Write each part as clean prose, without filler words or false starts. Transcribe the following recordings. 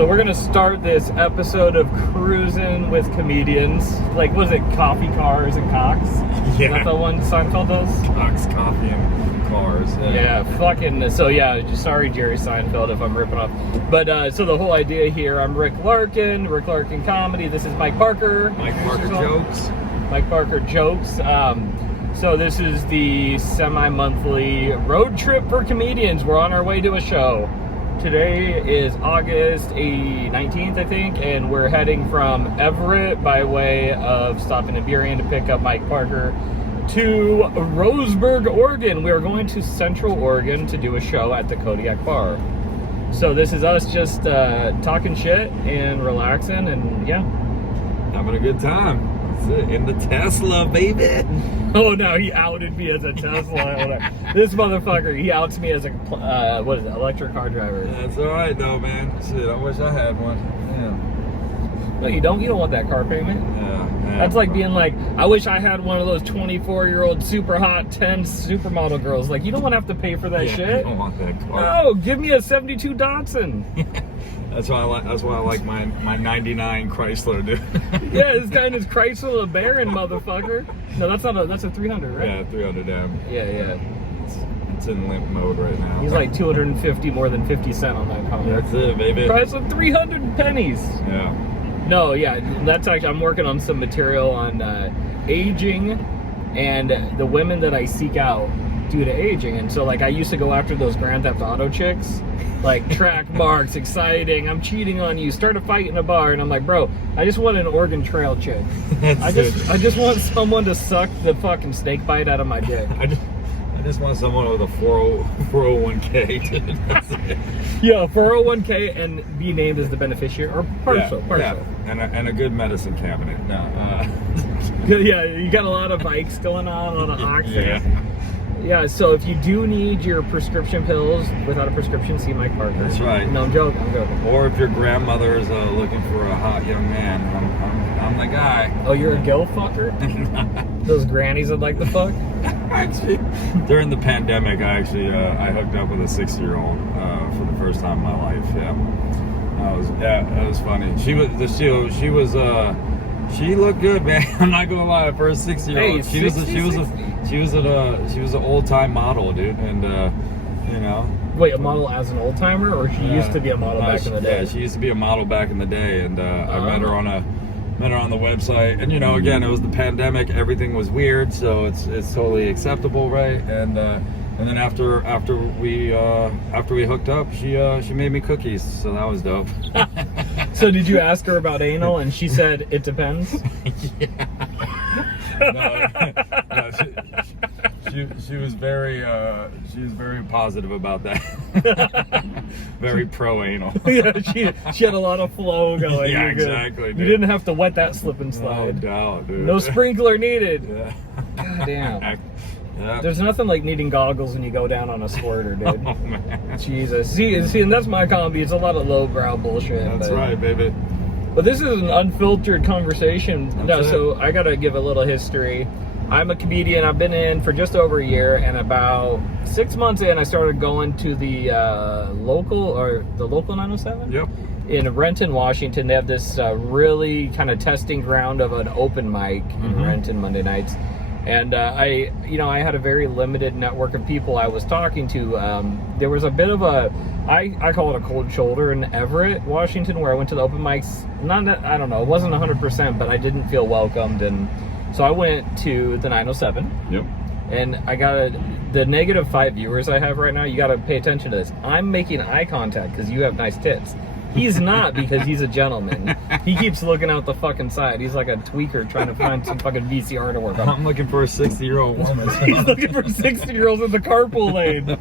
So we're gonna start this episode of Cruising with Comedians. Like, was it Coffee, Cars, and Cocks? Yeah. Is that the one Seinfeld does? Cocks, coffee, and cars. Yeah, fucking, so yeah, sorry Jerry Seinfeld if I'm ripping off. But, so the whole idea here, I'm Rick Larkin Comedy. This is Mike Parker. Mike Parker Jokes. Mike Parker Jokes. So this is the semi-monthly road trip for comedians. We're on our way to a show. Today is August 19th, I think, and we're heading from Everett by way of stopping in Burien to pick up Mike Parker to Roseburg, Oregon. We are going to Central Oregon to do a show at the Kodiak Bar. So this is us just talking shit and relaxing, and yeah. Having a good time. That's it. In the Tesla, baby. Oh no, he outed me as a Tesla. This motherfucker, he outs me as a, electric car driver. That's alright though, man. Shit, I wish I had one. Yeah. No, you don't. You don't want that car payment. Yeah. That's like being like, I wish I had one of those 24-year-old super hot 10 supermodel girls. Like, you don't want to have to pay for that shit. You don't want that car. No, give me a 72 Datsun. That's why I like my 99 Chrysler, dude. Yeah, this guy in his Chrysler LeBaron, motherfucker. No, that's a 300, right? Yeah, 300M. Yeah. It's in limp mode right now. He's like 250 more than 50 cent on that car. That's it, baby. Chrysler 300 pennies. Yeah. No, yeah, that's actually, I'm working on some material on aging and the women that I seek out due to aging. And so, like, I used to go after those Grand Theft Auto chicks, like track marks, exciting, I'm cheating on you, start a fight in a bar. And I'm like, bro, I just want an Oregon Trail chick. I just want someone to suck the fucking snake bite out of my dick. I just want someone with a 401k, dude. That's it. Yeah, 401k and be named as the beneficiary or partial. Yeah. And a good medicine cabinet. No. Yeah, you got a lot of bikes going on, a lot of oxys. Yeah, so if you do need your prescription pills without a prescription, see Mike Parker. That's right. No, I'm joking. Or if your grandmother is looking for a hot young man, I'm the guy. Oh, you're a gil fucker? Those grannies that like the fuck? Actually, during the pandemic, I hooked up with a 6-year-old for the first time in my life. Yeah, that was funny. She looked good, man. I'm not gonna lie. For a 6-year-old, she was an old time model, dude, and you know. Wait, a model as an old timer, or she used to be a model back in the day? Yeah, she used to be a model back in the day, and I met her on the website, and you know, again, it was the pandemic, everything was weird, so it's totally acceptable, right? And then after we hooked up, she made me cookies, so that was dope. So did you ask her about anal, and she said it depends? Yeah. No, she was very positive about that. Very pro anal. Yeah, she had a lot of flow going. Yeah, exactly. You didn't have to wet that slip and slide. No doubt, dude. No sprinkler needed. Yeah. God damn. Yeah. There's nothing like needing goggles when you go down on a squirter, dude. Oh man. Jesus. See, and that's my comedy. It's a lot of lowbrow bullshit. That's right, baby. But this is an unfiltered conversation. So I gotta give a little history. I'm a comedian. I've been in for just over a year, and about 6 months in, I started going to the local 907. Yep. In Renton, Washington. They have this really kind of testing ground of an open mic in Renton Monday nights. And I had a very limited network of people I was talking to. There was a bit of I call it a cold shoulder in Everett, Washington, where I went to the open mics. I don't know, it wasn't 100%, but I didn't feel welcomed. And so I went to the 907. Yep. And I got the -5 viewers I have right now. You got to pay attention to this. I'm making eye contact because you have nice tits. He's not, because he's a gentleman. He keeps looking out the fucking side. He's like a tweaker trying to find some fucking VCR to work on. I'm looking for a 60-year-old woman. He's looking for 60-year-olds in the carpool lane.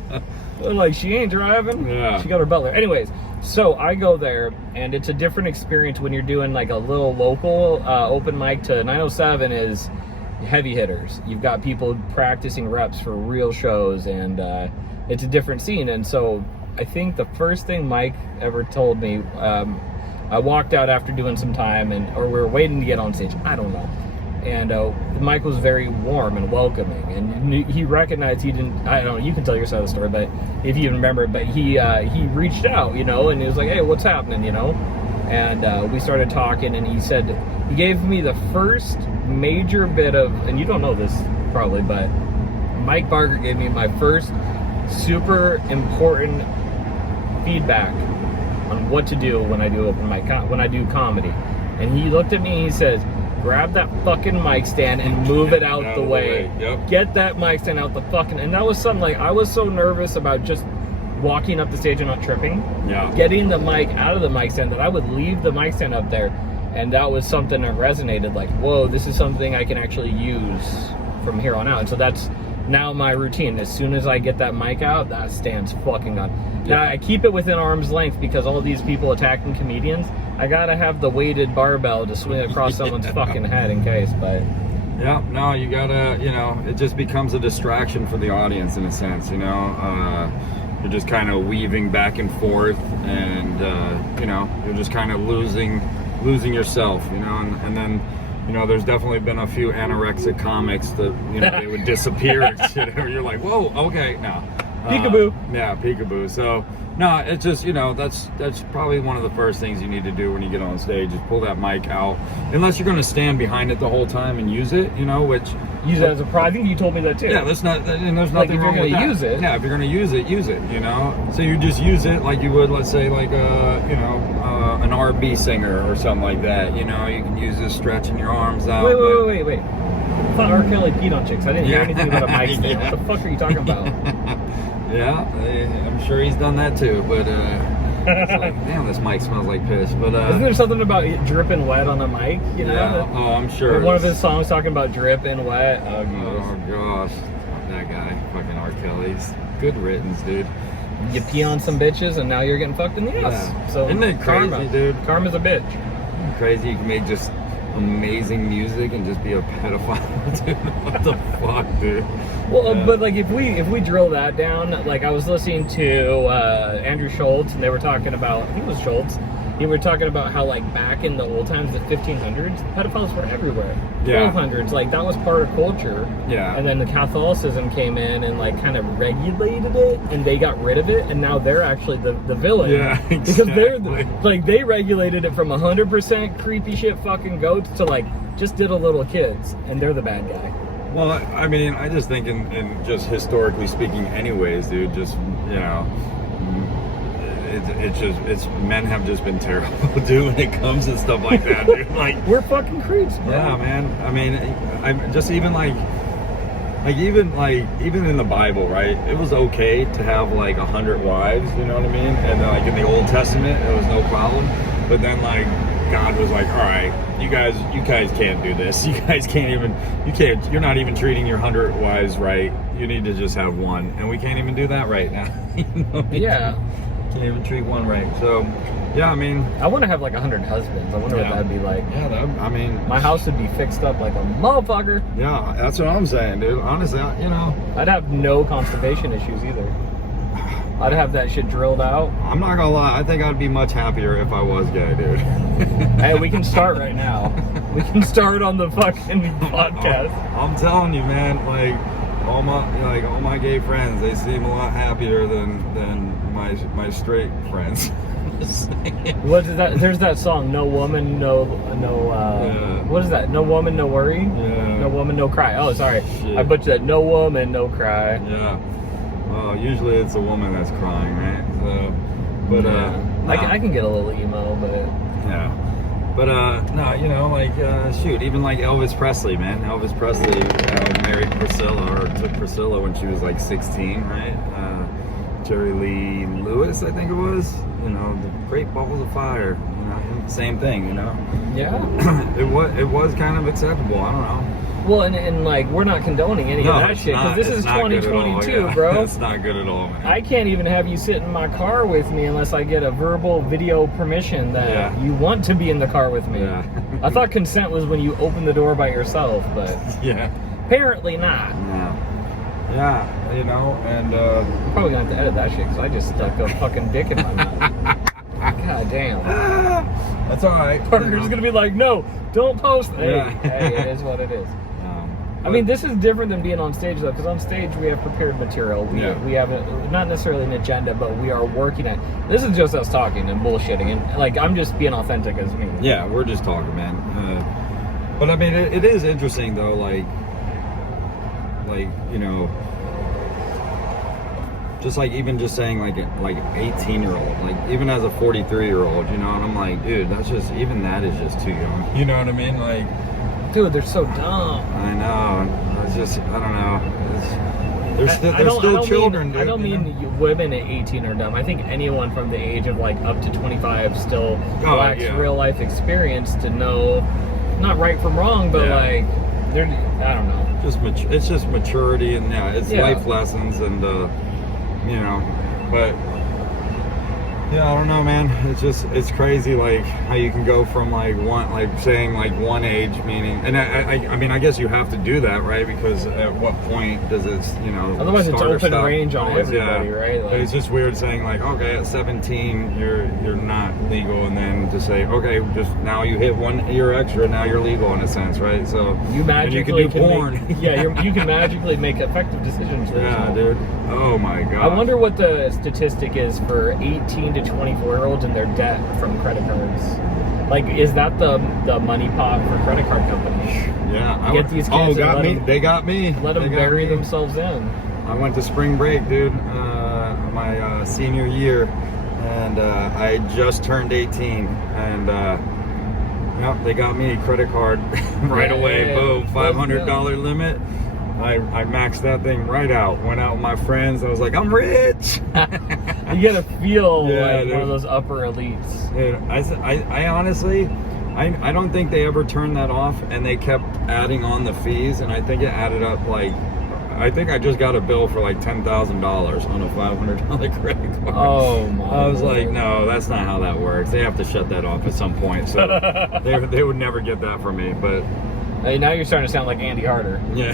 They're like, she ain't driving. Yeah. She got her butler. Anyways, so I go there, and it's a different experience when you're doing like a little local open mic to 907 is heavy hitters. You've got people practicing reps for real shows, and it's a different scene. And so I think the first thing Mike ever told me, I walked out after doing some time, or we were waiting to get on stage. I don't know. And the mic was very warm and welcoming, and he recognized he didn't. I don't know. You can tell your side of the story, but if you remember, but he reached out, you know, and he was like, "Hey, what's happening?" You know, and we started talking, and he said he gave me the first major bit of, and you don't know this probably, but Mike Barker gave me my first super important feedback on what to do when I do open mic, when I do comedy, and he looked at me and he says, grab that fucking mic stand and move it out the way. Yep. Get that mic stand out the fucking... And that was something like, I was so nervous about just walking up the stage and not tripping. Yeah. Getting the mic out of the mic stand, that I would leave the mic stand up there. And that was something that resonated, like, whoa, this is something I can actually use from here on out. And so that's now my routine. As soon as I get that mic out, that stand's fucking gone. Yeah. Now, I keep it within arm's length because all these people attacking comedians, I gotta have the weighted barbell to swing across someone's fucking head in case, but... Yeah, no, you gotta, you know, it just becomes a distraction for the audience in a sense, you know? You're just kind of weaving back and forth, and, you know, you're just kind of losing yourself, you know? And then, you know, there's definitely been a few anorexic comics that, you know, they would disappear and shit. You're like, whoa, okay, no. Peekaboo. Yeah, peekaboo. So, no, it's just, you know, that's probably one of the first things you need to do when you get on stage is pull that mic out. Unless you're going to stand behind it the whole time and use it, you know, which... Use it as a pro. I think you told me that too. Yeah, that's not, and there's Like, nothing if you're wrong with gonna that. use it. Yeah, if you're going to use it, you know. So you just use it like you would, let's say, like, you know, an R&B singer or something like that. You know, you can use this stretching your arms out. Wait. I thought R. Kelly peed on chicks. I didn't hear anything about a mic stand. Yeah. What the fuck are you talking about? Yeah, I'm sure he's done that too, but it's like, damn, this mic smells like piss. But Isn't there something about it dripping wet on a mic? You know? yeah, that- oh, I'm sure. One of his songs talking about dripping wet. Oh, Oh gosh, that guy, fucking R. Kelly's good riddance, dude. you pee on some bitches and now you're getting fucked in the ass. Yeah. So Isn't it crazy, karma. dude? Karma's a bitch. Crazy, you can make just amazing music and just be a pedophile, dude. What the fuck, dude? Well, but like if we drill that down, like I was listening to Andrew Schultz, and they were talking about, I think it was Schultz. They were talking about how like back in the old times, the 1500s, pedophiles were everywhere. Yeah. 1200s, like that was part of culture. Yeah. And then the Catholicism came in and like kind of regulated it, and they got rid of it, and now they're actually the villain. Yeah, Because they're like they regulated it from 100% creepy shit fucking goats to like just diddle little kids, and they're the bad guy. Well, I mean, I just think in just historically speaking anyways, dude, just, you know, it's men have just been terrible, dude, when it comes to stuff like that, dude. Like, We're fucking creeps, bro. yeah, man. I mean, I'm just even even in the Bible, right? It was okay to have like 100 wives, you know what I mean? And like in the Old Testament, it was no problem. But then like God was like, all right, you guys can't do this. You're not even treating your 100 wives right. You need to just have one, and we can't even do that right now. You know? Yeah. Can't even treat one right. So, yeah, I mean, I want to have like 100 husbands. I wonder what that'd be like. yeah, I mean, My house would be fixed up like a motherfucker. yeah, that's what I'm saying, dude. Honestly, you know, I'd have no constipation issues either. I'd have that shit drilled out. I'm not gonna lie. I think I'd be much happier if I was gay, dude. Hey, we can start right now. We can start on the fucking podcast. I'm telling you, man. Like all my gay friends, they seem a lot happier than my straight friends. What is that? There's that song, No Woman, No. Yeah. What is that? No Woman, No Worry? Yeah. No Woman, No Cry. Oh, sorry. Shit. I butchered that. No Woman, No Cry. Yeah. Well, usually it's a woman that's crying, right? So, but I can get a little emo, but yeah. But no, you know, like shoot, even like Elvis Presley, man. Elvis Presley married Priscilla, or took Priscilla when she was like 16, right? Jerry Lee Lewis, I think it was. You know, the Great Balls of Fire. You know, same thing. You know. yeah. it was kind of acceptable. I don't know. Well, and like we're not condoning any of that shit because this is 2022, yeah. bro. It's not good at all, man. I can't even have you sit in my car with me unless I get a verbal video permission that you want to be in the car with me. Yeah. I thought consent was when you open the door by yourself, but Yeah. apparently not. Yeah, you know, and I'm probably gonna have to edit that shit because I just stuck a fucking dick in my mouth. God damn. That's all right. Parker's gonna be like, no, don't post. Hey, Yeah. hey, it is what it is. I But- mean, this is different than being on stage, though, because on stage we have prepared material. We have not necessarily an agenda, but we are working at. This is just us talking and bullshitting, and like I'm just being authentic as me. Yeah, we're just talking, man. But I mean, it is interesting though, like you know, just like even just saying like 18-year-old, like even as a 43-year-old, you know, and I'm like, dude, that's just even that is just too young. You know what I mean? Like. Dude, they're so dumb. I know. It's just, I don't know. They're I don't still children, mean, dude. I don't mean women at 18 are dumb. I think anyone from the age of like up to 25 still lacks real life experience to know not right from wrong, but like they're, I don't know. It's just maturity and it's life lessons and you know, but. Yeah, I don't know, man. It's crazy, like how you can go from saying one age, meaning, and I mean, I guess you have to do that, right? Because at what point does it, you know? Otherwise, it's open range on everybody, right? Like, but it's just weird saying like, okay, at 17, you're not legal, and then to say, okay, just now you hit 1 year extra, now you're legal in a sense, right? So you magically can do porn. You can magically make effective decisions. Yeah, dude. Oh my god. I wonder what the statistic is for 18 to 24-year-olds and their debt from credit cards. Like, is that the money pot for credit card companies? Yeah. Get these kids. They got me. Let them bury themselves in. I went to spring break, dude, my senior year, and I just turned 18, and they got me a credit card right away. Boom, $500 limit. I maxed that thing right out. Went out with my friends. I was like, I'm rich. You gotta feel like one of those upper elites. Dude, I honestly, I don't think they ever turned that off, and they kept adding on the fees, and I think it added up like, I think I just got a bill for like $10,000 on a $500 credit card. Oh my! I was like, no, that's not how that works. They have to shut that off at some point. So they would never get that from me, but. Hey, now you're starting to sound like Andy Harder. Yeah.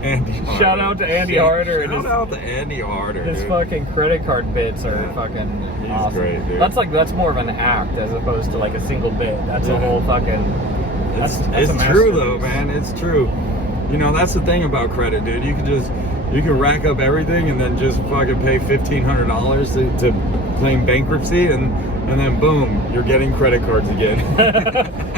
Andy Harder. Shout out to Andy Harder. Shout out to Andy Harder. His fucking credit card bits are fucking He's awesome. Great, dude. That's more of an act as opposed to like a single bit. That's a whole fucking. It's true though, man. It's true. You know, that's the thing about credit, dude. You can rack up everything and then just fucking pay $1,500 to claim bankruptcy and then boom, you're getting credit cards again.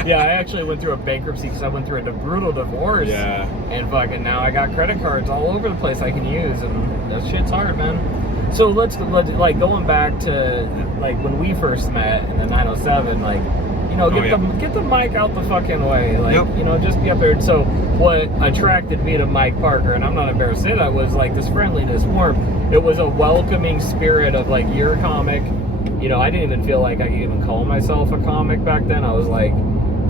Yeah, I actually went through a bankruptcy because I went through a brutal divorce. Yeah. And fucking now I got credit cards all over the place I can use, and that shit's hard, man. So let's like going back to like when we first met in the 907, like, you know, get the mic out the fucking way, like, you know, just be up there. So what attracted me to Mike Parker, and I'm not embarrassed to say that, was like this friendliness, warmth. It was a welcoming spirit of like, you're a comic. You know, I didn't even feel like I could even call myself a comic back then. I was like,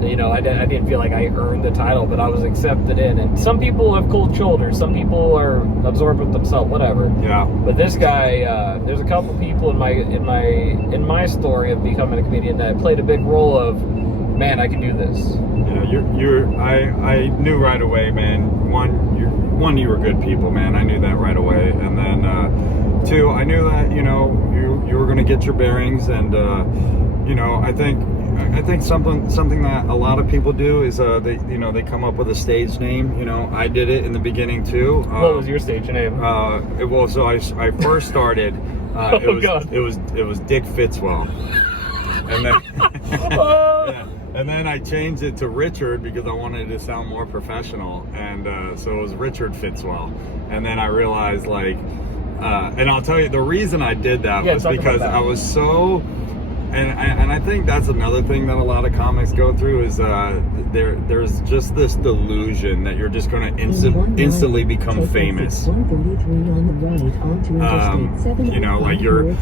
you know, I didn't feel like I earned the title, but I was accepted in. And some people have cold shoulders. Some people are absorbed with themselves, whatever. Yeah. But this guy, there's a couple people in my story of becoming a comedian that played a big role of, man, I can do this. Yeah, I knew right away, man. One, you were good people, man. I knew that right away. And then, two, I knew that, you know, you were going to get your bearings, and you know, I think something that a lot of people do is they come up with a stage name. You know, I did it in the beginning too. What was your stage name? So I first started. It was Dick Fitzwell, and then and then I changed it to Richard because I wanted it to sound more professional, and so it was Richard Fitzwell. And then I realized like. And I'll tell you, the reason I did that was because I was so, and I think that's another thing that a lot of comics go through is there's just this delusion that you're just going to instantly become famous. You know, like you're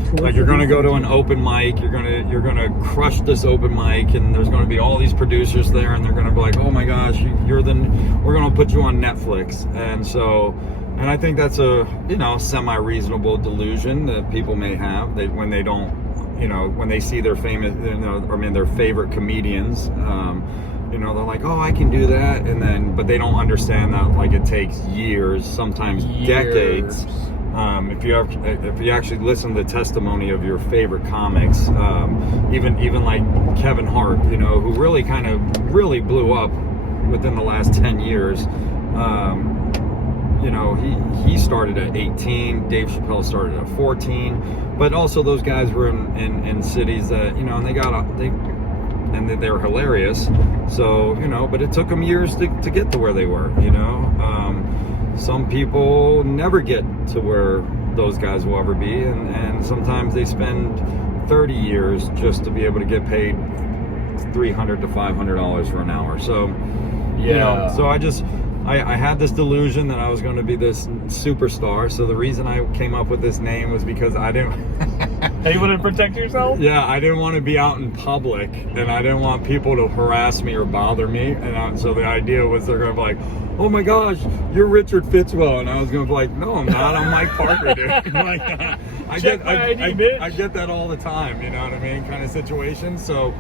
going to go to an open mic, you're gonna crush this open mic, and there's going to be all these producers there, and they're going to be like, oh my gosh, we're going to put you on Netflix, and so. And I think that's a, you know, semi-reasonable delusion that people may have when they don't, you know, when they see their famous, you know, their favorite comedians, you know, they're like, oh, I can do that. And then, but they don't understand that, like, it takes years, sometimes decades, If you actually listen to the testimony of your favorite comics, even like Kevin Hart, you know, who really blew up within the last 10 years. You know, he started at 18. Dave Chappelle started at 14. But also those guys were in cities that, you know, and they were hilarious. So, you know, but it took them years to get to where they were, you know. Some people never get to where those guys will ever be, and sometimes they spend 30 years just to be able to get paid $300 to $500 for an hour. So, you know, so I had this delusion that I was going to be this superstar. So the reason I came up with this name was because I didn't. You want to protect yourself? Yeah, I didn't want to be out in public, and I didn't want people to harass me or bother me. And so the idea was they're going to be like, "Oh my gosh, you're Richard Fitzwell," and I was going to be like, "No, I'm not. I'm Mike Parker, dude." Like, I get that all the time. You know what I mean? Kind of situation. So,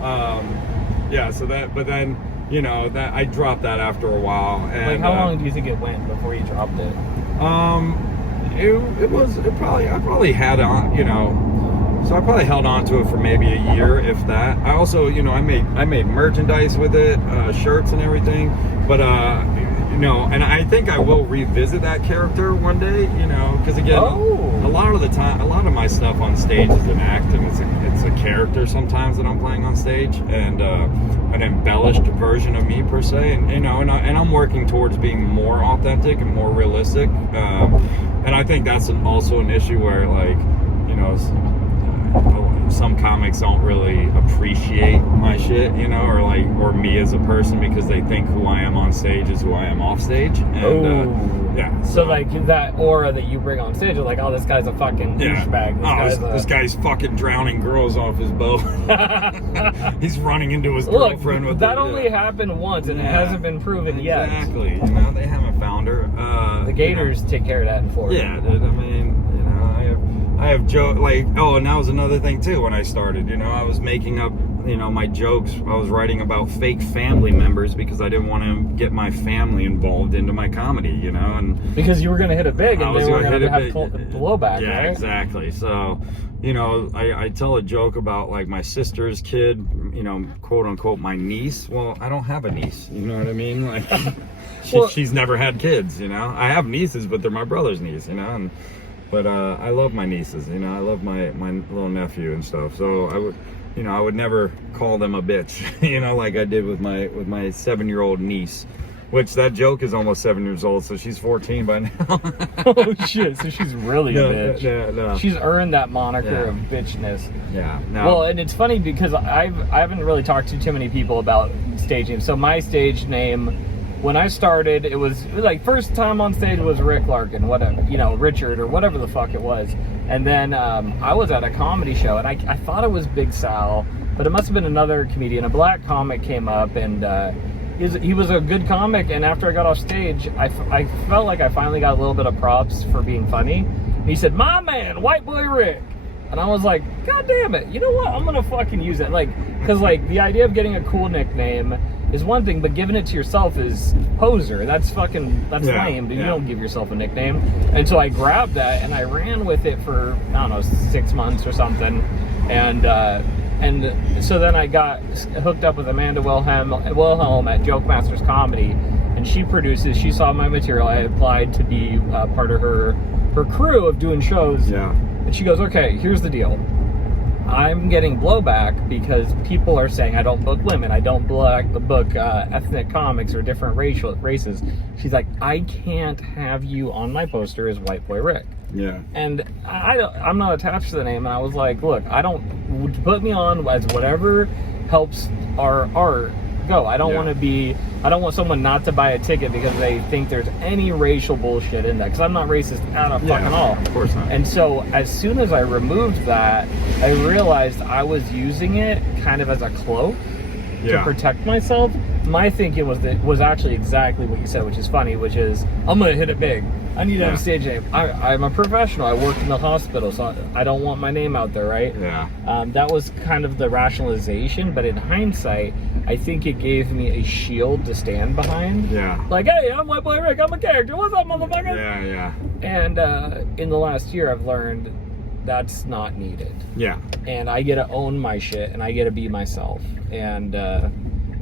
yeah. So that, but then. You know, that I dropped that after a while. And, like, how long do you think it went before you dropped it? I probably had on, you know, so I probably held on to it for maybe a year, if that. I also, you know, I made merchandise with it, shirts and everything, but you know, and I think I will revisit that character one day, you know, because again, a lot of my stuff on stage is an act, and it's a character sometimes that I'm playing on stage, and an embellished version of me per se, and you know, and I'm working towards being more authentic and more realistic, and I think that's also an issue where, like, you know, some comics don't really appreciate my shit, you know, or me as a person, because they think who I am on stage is who I am off stage. And yeah. So like that aura that you bring on stage, you're like, oh, this guy's a fucking douchebag. This guy's fucking drowning girls off his boat. He's running into his girlfriend with that. Only happened once, and it hasn't been proven yet. Exactly. You know, they haven't found her. The Gators take care of that in Florida. Yeah, dude, I mean, you know, I have joke, like, oh, and that was another thing too. When I started, you know, I was making up, you know, my jokes. I was writing about fake family members because I didn't want to get my family involved into my comedy, you know, and because you were going to hit it big, and they were going to have blowback. Yeah, right? Exactly. So, you know, I tell a joke about, like, my sister's kid, you know, quote unquote, my niece. Well, I don't have a niece. You know what I mean? Like, she's never had kids. You know, I have nieces, but they're my brother's niece. You know, but I love my nieces, you know, I love my little nephew and stuff. So I would never call them a bitch, you know, like I did with my 7-year-old niece, which that joke is almost 7 years old. So she's 14 by now. Oh shit. So she's really a bitch. No. She's earned that moniker of bitchness. Yeah. No. Well, and it's funny because I haven't really talked to too many people about staging. So my stage name, when I started, it was like, first time on stage was Rick Larkin, whatever, you know, Richard or whatever the fuck it was. And then I was at a comedy show, and I thought it was Big Sal, but it must have been another comedian. A black comic came up, and he was a good comic. And after I got off stage, I felt like I finally got a little bit of props for being funny. And he said, "My man, White Boy Rick." And I was like, God damn it, you know what? I'm gonna fucking use it. Like, because like the idea of getting a cool nickname is one thing, but giving it to yourself is poser. That's lame, but you don't give yourself a nickname. And so I grabbed that and I ran with it for, I don't know, 6 months or something. And so then I got hooked up with Amanda Wilhelm at Joke Masters Comedy, and she saw my material. I applied to be part of her crew of doing shows. Yeah. And she goes, okay, here's the deal. I'm getting blowback because people are saying I don't book women, I don't book ethnic comics or different races. She's like, I can't have you on my poster as White Boy Rick. Yeah. And I'm not attached to the name, and I was like, look, put me on as whatever helps our art go. I don't want someone not to buy a ticket because they think there's any racial bullshit in that, because I'm not racist at fucking all. Of course not. And so as soon as I removed that, I realized I was using it kind of as a cloak to protect myself. my thinking was actually exactly what you said, which is funny, which is, I'm going to hit it big. I need to have a stage name. I'm a professional. I work in the hospital, so I don't want my name out there, right? Yeah. That was kind of the rationalization, but in hindsight, I think it gave me a shield to stand behind. Yeah. Like, hey, I'm White Boy Rick. I'm a character. What's up, motherfucker? Yeah, yeah. And in the last year, I've learned that's not needed. Yeah. And I get to own my shit, and I get to be myself.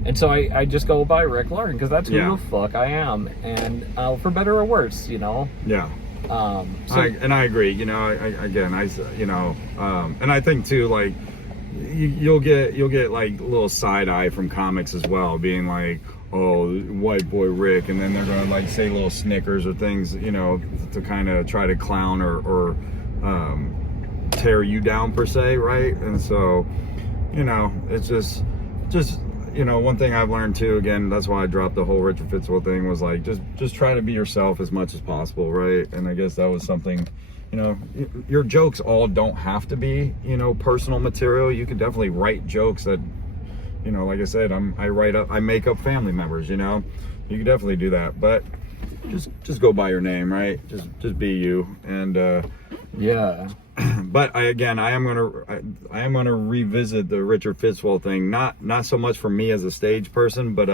And so I just go by Rick Larkin, because that's who the fuck I am. And for better or worse, you know? Yeah. And I agree, you know, and I think too, like, you'll get like a little side eye from comics as well, being like, oh, White Boy Rick, and then they're gonna like say little snickers or things, you know, to kind of try to clown or tear you down per se, right? And so, you know, it's just you know, one thing I've learned too, again, that's why I dropped the whole Richard Fitzwell thing, was like, just try to be yourself as much as possible, right? And I guess that was something, you know, your jokes all don't have to be, you know, personal material. You could definitely write jokes that, you know, like I said, I make up family members, you know, you can definitely do that, but just go by your name, right? Just be you. And yeah. But I am gonna revisit the Richard Fitzwell thing, not so much for me as a stage person, but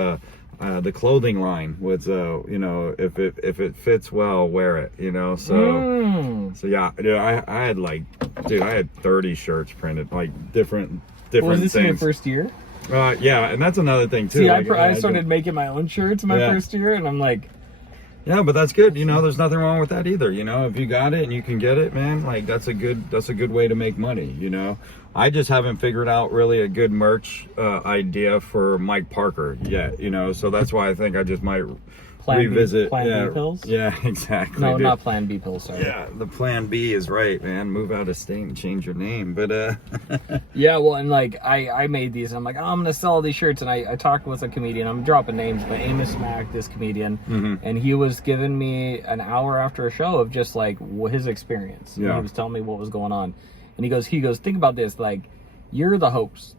the clothing line was, you know, if it fits well, wear it, you know. So yeah, dude, I had 30 shirts printed, like different Was this things. your first year? Yeah, and that's another thing too. See, like, I started making my own shirts my first year, and I'm like, yeah, but that's good. You know, there's nothing wrong with that either. You know, if you got it and you can get it, man, like that's a good way to make money. You know, I just haven't figured out really a good merch idea for Mike Parker yet. You know, so that's why I think I just might revisit. Plan B pills? Yeah, exactly. No, dude. not Plan B pills. Sorry. Yeah, the Plan B is right, man. Move out of state and change your name. But yeah, well, and like I made these. I'm like, oh, I'm gonna sell these shirts, and I talked with a comedian. I'm dropping names, but Amos Mack, this comedian, and he was giving me an hour after a show of just like his experience. Yeah. He was telling me what was going on, and he goes, think about this, like, you're the host.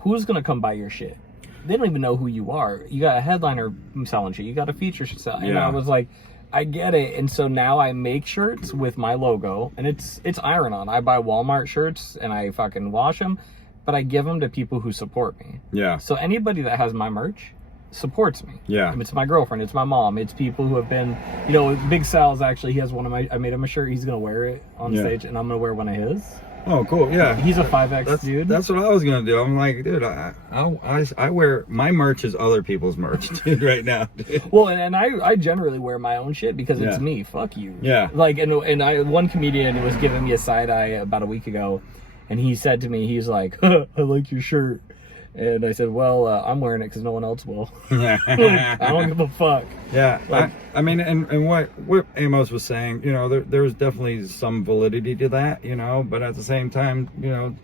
Who's gonna come buy your shit? They don't even know who you are. You got a headliner selling shit. You got a feature selling. And I was like, I get it. And so now I make shirts with my logo, and it's iron-on. I buy Walmart shirts and I fucking wash them, but I give them to people who support me. Yeah. So anybody that has my merch supports me. Yeah. It's my girlfriend. It's my mom. It's people who have been, you know, Big Sal's actually, he has one of my, I made him a shirt. He's going to wear it on stage, and I'm going to wear one of his. Oh, cool. Yeah. He's a 5X dude. That's what I was going to do. I'm like, dude, I wear, my merch is other people's merch, dude, right now. Dude. Well, and I generally wear my own shit because it's me. Fuck you. Yeah. Like, and one comedian was giving me a side eye about a week ago, and he said to me, he's like, I like your shirt. And I said, well, I'm wearing it because no one else will. I don't give a fuck. Yeah. Like, I mean, and what Amos was saying, you know, there's definitely some validity to that, you know, but at the same time, you know,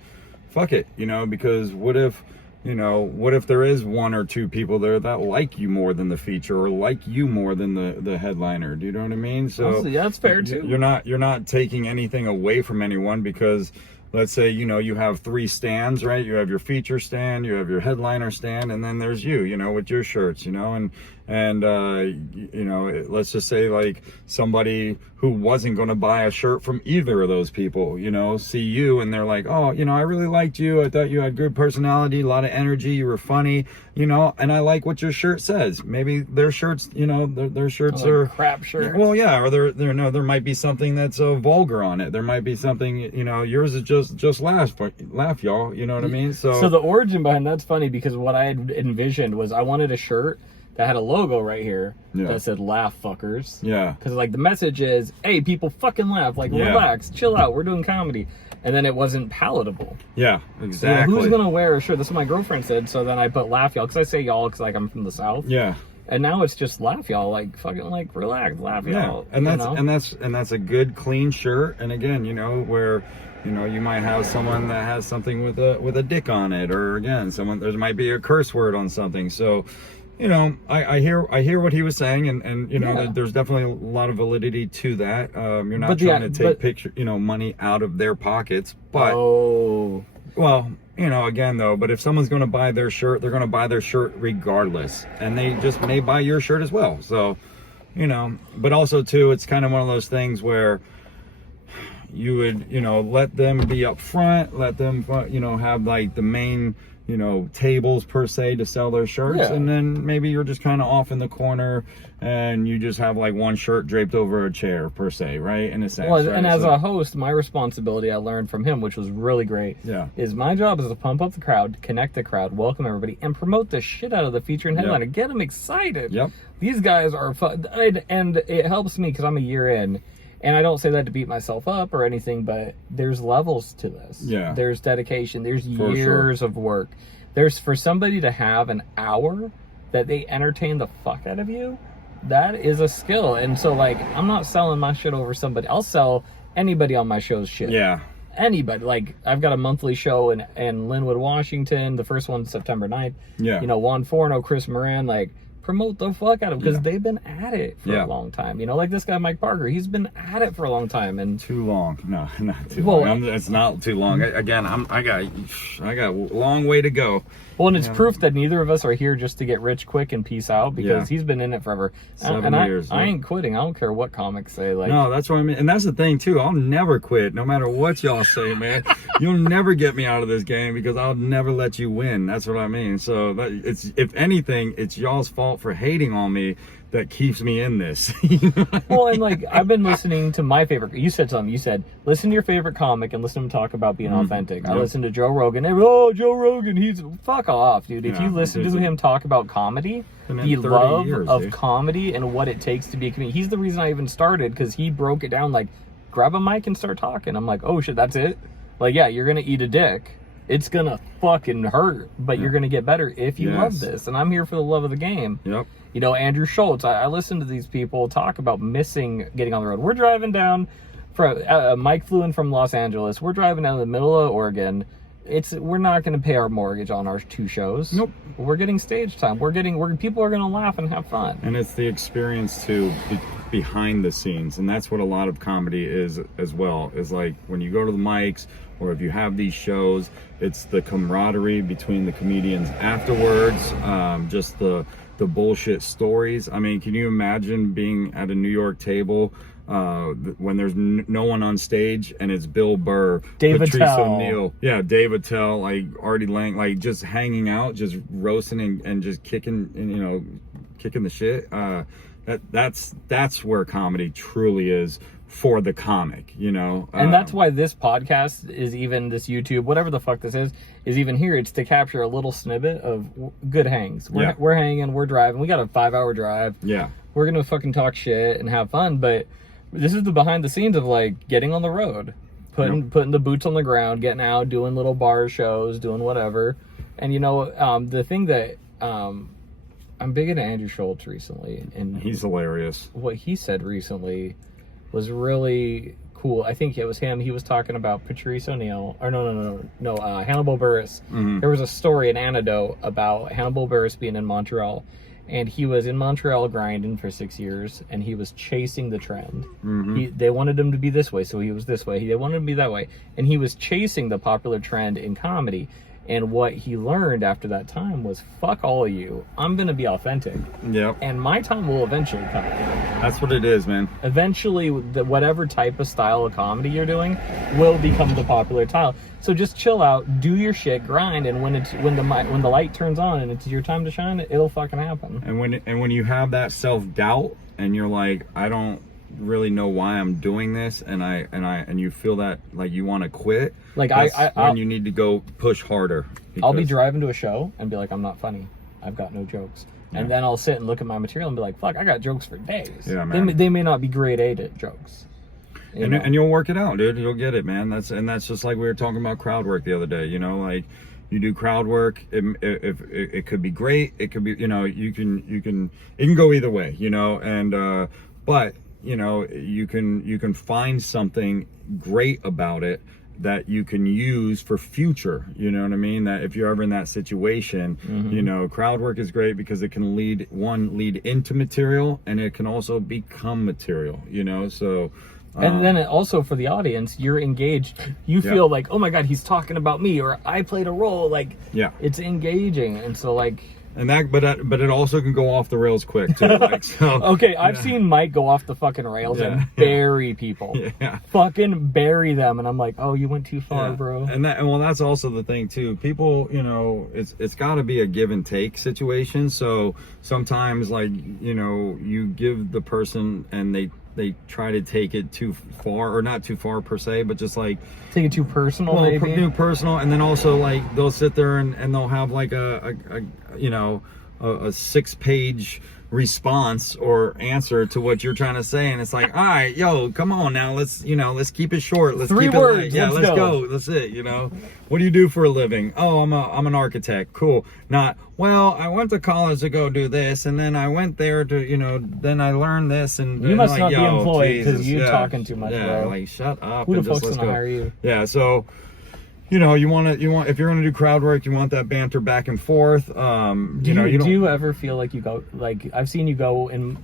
fuck it, you know, because what if there is one or two people there that like you more than the feature, or like you more than the headliner? Do you know what I mean? So yeah, that's fair too. You're not taking anything away from anyone, because let's say, you know, you have 3 stands, right? You have your feature stand, you have your headliner stand, and then there's you know, with your shirts, you know, and you know, let's just say like somebody who wasn't going to buy a shirt from either of those people, you know, see you and they're like, oh, you know, I really liked you. I thought you had good personality, a lot of energy, you were funny, you know, and I like what your shirt says. Maybe their shirts, you know, their shirts are crap shirts. Well, yeah, or there might be something that's vulgar on it. There might be something, you know, yours is just laugh, y'all. You know what I mean? So the origin behind that's funny, because what I had envisioned was I wanted a shirt that had a logo right here that said "Laugh Fuckers." Yeah. Because like the message is, hey, people fucking laugh. Like, relax, chill out. We're doing comedy. And then it wasn't palatable. Yeah, exactly. So, who's gonna wear a shirt? That's what my girlfriend said. So then I put "Laugh Y'all," because I say y'all because like I'm from the South. Yeah. And now it's just "Laugh Y'all," like fucking like relax, laugh y'all. And that's a good clean shirt. And again, you know, where, you know, you might have someone that has something with a dick on it, or again, there might be a curse word on something. So, you know, I hear what he was saying, and you know, Yeah. there's definitely a lot of validity to that. You're not But trying to take money out of their pockets, but well, you know, again though, but if someone's going to buy their shirt, they're going to buy their shirt regardless, and they just may buy your shirt as well. So, you know, but also too, it's kind of one of those things where you would, you know, let them be up front, let them, you know, have like the main, you know, tables per se to sell their shirts, Yeah. and then maybe you're just kind of off in the corner and you just have like one shirt draped over a chair per se, right? In a sense. Well, right? and as a host, my responsibility I learned from him, which was really great, Yeah. is my job is to pump up the crowd, connect the crowd, welcome everybody, and promote the shit out of the feature and headliner. Get them excited. Yep. These guys are fun, and it helps me because I'm a year in. And I don't say that to beat myself up or anything, but there's levels to this. Yeah. There's dedication. There's For years sure. of work. There's, for somebody to have an hour that they entertain the fuck out of you, that is a skill. And so, like, I'm not selling my shit over somebody. I'll sell anybody on my show's shit. Yeah. Anybody. Like, I've got a monthly show in Linwood, Washington. The first one's September 9th. Yeah. You know, Juan Forno, Chris Moran, like, promote the fuck out of them because they've been at it for a long time. You know, like this guy Mike Parker, he's been at it for a long time. And too long. No, not too Well, long. It's not too long. Again, I got a long way to go. Well, and it's proof that neither of us are here just to get rich quick and peace out, because he's been in it forever. 7 years. I ain't quitting. I don't care what comics say. Like, no, that's what I mean. And that's the thing too. I'll never quit, no matter what y'all say, man. You'll never get me out of this game because I'll never let you win. That's what I mean. So it's, if anything, it's y'all's fault for hating on me that keeps me in this. well, and like, I've been listening to my favorite. You said something. You said, listen to your favorite comic and listen to him talk about being authentic. I listened to Joe Rogan. Joe Rogan, he's fuck off, dude. If you listen to him talk about comedy, the love of comedy and what it takes to be a comedian, he's the reason I even started, because he broke it down like, grab a mic and start talking. I'm like, oh shit, that's it? Like, yeah, you're gonna eat a dick. It's gonna fucking hurt, but you're gonna get better if you love this. And I'm here for the love of the game. Yep. You know, Andrew Schultz, I listen to these people talk about missing getting on the road. We're driving down from, Mike flew in from Los Angeles. We're driving down the middle of Oregon. We're not going to pay our mortgage on our 2 shows. Nope. We're getting stage time. People are going to laugh and have fun. And it's the experience too behind the scenes, and that's what a lot of comedy is as well. Is like when you go to the mics, or if you have these shows, it's the camaraderie between the comedians afterwards. Just the bullshit stories. I mean, can you imagine being at a New York table when there's no one on stage and it's Bill Burr, Dave Patrice Attell. O'Neill, Dave Attell, like Artie Lang, like just hanging out, just roasting and just kicking, and you know, kicking the shit. That's where comedy truly is for the comic, you know. And that's why this podcast is, even this YouTube, whatever the fuck this is even here. It's to capture a little snippet of good hangs. We're hanging, we're driving. We got a 5-hour drive. Yeah. We're going to fucking talk shit and have fun, but this is the behind the scenes of like getting on the road, putting the boots on the ground, getting out, doing little bar shows, doing whatever. And you know, the thing that I'm big into Andrew Schultz recently, and he's hilarious. What he said recently was really cool. I think it was him. He was talking about Patrice O'Neill, or no, Hannibal Buress. There was a story, an anecdote about Hannibal Buress being in Montreal, and he was in Montreal grinding for 6 years, and he was chasing the trend. They wanted him to be this way, so he was this way. They wanted him to be that way, and he was chasing the popular trend in comedy. And what he learned after that time was, fuck all of you. I'm going to be authentic. Yep. And my time will eventually come. That's what it is, man. Eventually, whatever type of style of comedy you're doing will become the popular style. So just chill out, do your shit, grind, and when the light turns on and it's your time to shine, it'll fucking happen. And when you have that self-doubt and you're like, I don't really know why I'm doing this, and you feel that like you want to quit, like when you need to go push harder. I'll be driving to a show and be like, I'm not funny, I've got no jokes, and then I'll sit and look at my material and be like, fuck, I got jokes for days. Yeah, man. They may not be grade A jokes, and you'll work it out, dude. You'll get it, man. That's just like we were talking about crowd work the other day. You know, like you do crowd work, it could be great, it could be, you know, it can go either way, you know, and but you know, you can find something great about it, that you can use for future, you know what I mean? That if you're ever in that situation, you know, crowd work is great because it can lead into material, and it can also become material, you know? So and then also for the audience, you're engaged. You feel like, oh my God, he's talking about me, or I played a role. Like, it's engaging. And so like, and that, but it also can go off the rails quick too. Like, so okay, I've seen Mike go off the fucking rails and bury people. Fucking bury them, and I'm like, oh, you went too far, bro. And well, that's also the thing too. People, you know, it's got to be a give and take situation. So sometimes, like, you know, you give the person and they try to take it too far, or not too far per se, but just like take it too personal, maybe too personal. And then also like they'll sit there and they'll have like a you know, a 6-page response or answer to what you're trying to say, and it's like, all right, yo, come on now, let's keep it short, let's 3 keep words, it light. Yeah, let's go. That's it, you know. What do you do for a living? Oh, I'm an architect. Cool. Not, well, I went to college to go do this, and then I went there to, you know, then I learned this, and you must like, not be employed because you talking too much, bro. Like, shut up. Who the fuck's gonna hire you? Yeah, so you know, you want if you're gonna do crowd work, you want that banter back and forth. Do you ever feel like you go, like, I've seen you go and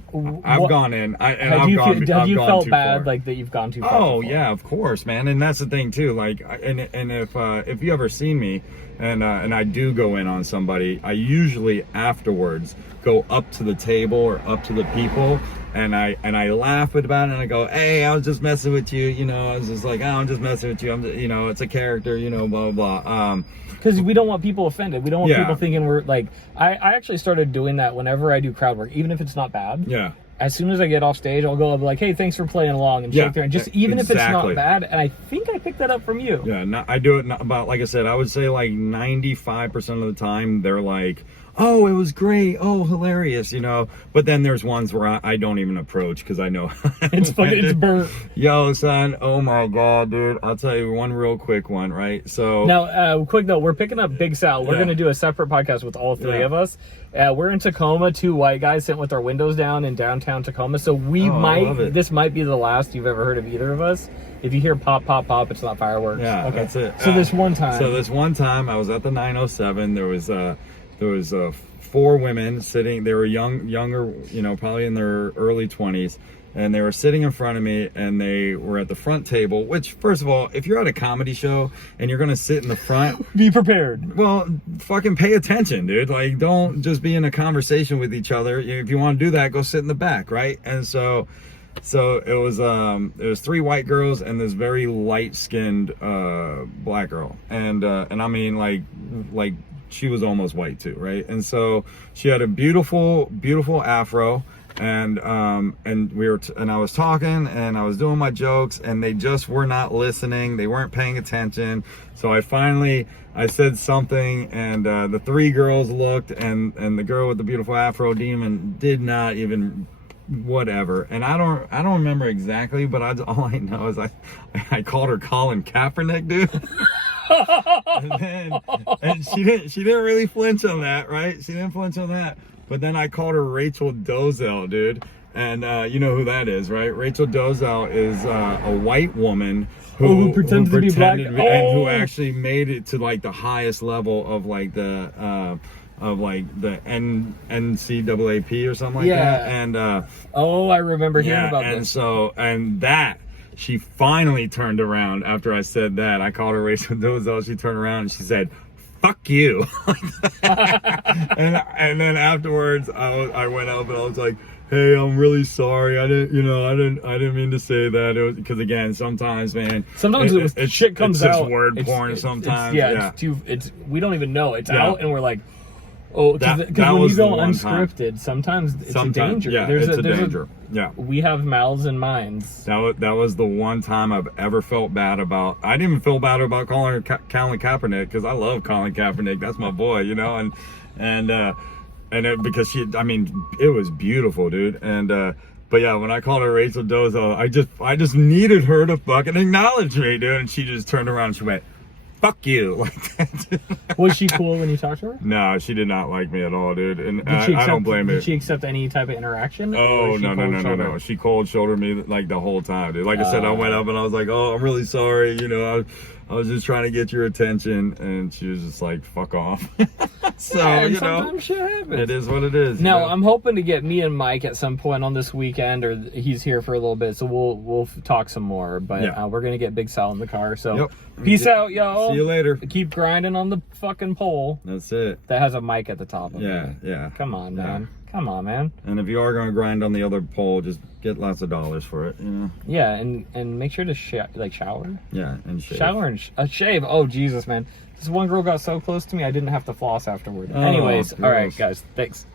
I've gone in. Have you felt bad like that you've gone too far? Oh yeah, of course, man. And that's the thing too. Like, and if you ever seen me, and I do go in on somebody, I usually afterwards go up to the table or up to the people, and I laugh about it, and I go, hey, I was just messing with you, you know. I was just like, oh, I'm just messing with you. I'm just, you know, it's a character, you know, blah blah blah. Because we don't want people offended. We don't want people thinking we're like. I actually started doing that whenever I do crowd work, even if it's not bad. Yeah. As soon as I get off stage, I'll go up like, hey, thanks for playing along, and shake their hand. Just even if it's not bad. And I think I picked that up from you. Yeah, I do it about, like I said, I would say like 95% of the time they're like, oh, it was great, oh, hilarious, you know. But then there's ones where I don't even approach because I know it's burnt. Yo, son, oh my God, dude. I'll tell you one real quick one, right? So now, quick though, we're picking up Big Sal. We're gonna do a separate podcast with all 3 of us. We're in Tacoma, 2 white guys sitting with our windows down in downtown Tacoma. So this might be the last you've ever heard of either of us. If you hear pop, pop, pop, it's not fireworks. Yeah, okay. That's it. So this one time I was at the 907. There was 4 women sitting. They were younger, you know, probably in their early 20s, and they were sitting in front of me, and they were at the front table. Which, first of all, if you're at a comedy show and you're gonna sit in the front, be prepared. Well, fucking pay attention, dude. Like, don't just be in a conversation with each other. If you want to do that, go sit in the back, right? And so it was 3 white girls and this very light-skinned black girl, and I mean, like she was almost white too, right? And so she had a beautiful afro, and I was talking and I was doing my jokes, and they just were not listening. They weren't paying attention. So I said something, and the 3 girls looked, and the girl with the beautiful afro demon did not even whatever. And I don't remember exactly, but all I know is I called her Colin Kaepernick, dude. and she didn't really flinch on that, right? She didn't flinch on that. But then I called her Rachel Dolezal, dude. And you know who that is, right? Rachel Dolezal is a white woman who pretended to be black, and who actually made it to like the highest level of like the NCAAP or something like that. And I remember hearing about this. And she finally turned around after I said that. I called her Rachel Dolezal. She turned around and she said, fuck you. and then afterwards I went up and I was like, hey, I'm really sorry. I didn't mean to say that. It was because, again, sometimes, man, shit comes out. It's just word porn sometimes. We don't even know. It's out, and we're like, oh, because when you go unscripted, sometimes it's a danger. Yeah, it's a danger. Yeah. We have mouths and minds. That was the one time I've ever felt bad about. I didn't even feel bad about calling her Colin Kaepernick, because I love Colin Kaepernick. That's my boy, you know, because it was beautiful, dude. But yeah, when I called her Rachel Dolezal, I just needed her to fucking acknowledge me, dude. And she just turned around and she went, fuck you, like that. Was she cool when you talked to her? No, she did not like me at all, dude. And I don't blame her. Did she accept any type of interaction? Oh, no. She cold shouldered me like the whole time, dude. Like I said, I went up and I was like, oh, I'm really sorry. You know, I was just trying to get your attention, and she was just like, fuck off. So, Yeah, and you know, sometimes shit happens. it is what it is. Now, you know? I'm hoping to get me and Mike at some point on this weekend, or he's here for a little bit, so we'll talk some more. But Yeah. we're gonna get Big Sal in the car. So Yep. peace out, y'all. See you later. Keep grinding on the fucking pole That's it. that has a mic at the top of Yeah, it. yeah. Come on, Yeah. man. Come on, man. And if you are going to grind on the other pole, just get lots of dollars for it, you know? Yeah, and make sure to shower. Yeah, and shave. Shower and shave. Oh Jesus, man. This one girl got so close to me, I didn't have to floss afterward. Oh, Anyways, all right, gross. guys. Thanks.